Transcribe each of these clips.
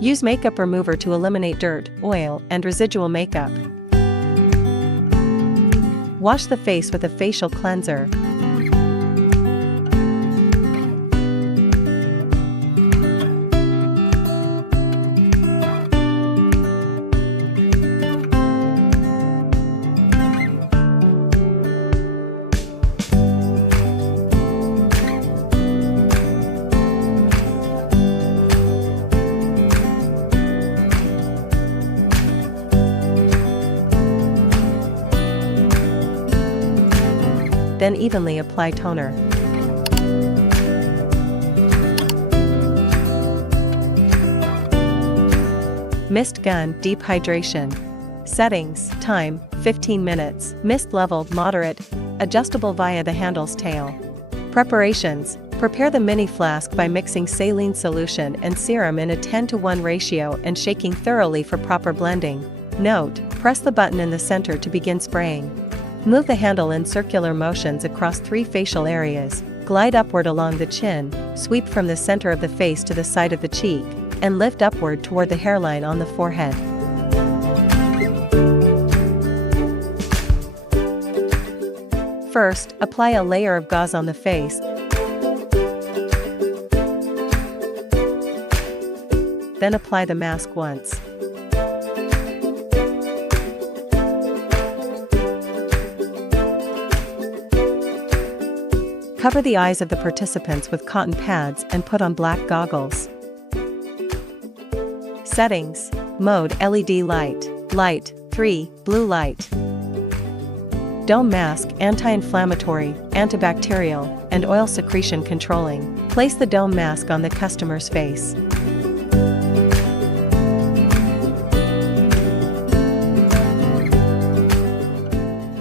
Use makeup remover to eliminate dirt, oil, and residual makeup. Wash the face with a facial cleanser. Then evenly apply toner. Mist gun deep hydration. Settings, time, 15 minutes. Mist level, moderate, adjustable via the handle's tail. Preparations, prepare the mini flask by mixing saline solution and serum in a 10:1 ratio and shaking thoroughly for proper blending. Note, press the button in the center to begin spraying. Move the handle in circular motions across 3 facial areas, glide upward along the chin, sweep from the center of the face to the side of the cheek, and lift upward toward the hairline on the forehead. First, apply a layer of gauze on the face. Then apply the mask once. Cover the eyes of the participants with cotton pads and put on black goggles. Settings, mode LED light, light, 3, blue light. Dome mask, anti-inflammatory, antibacterial, and oil secretion controlling. Place the dome mask on the customer's face.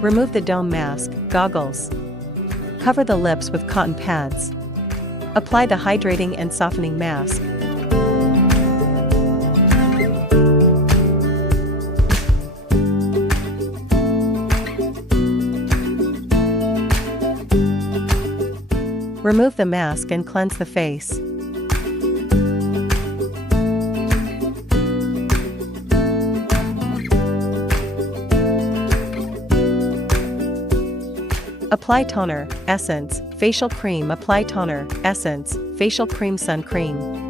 Remove the dome mask, goggles. Cover the lips with cotton pads. Apply the hydrating and softening mask. Remove the mask and cleanse the face. Apply toner, essence, facial cream. Apply toner, essence, facial cream, sun cream.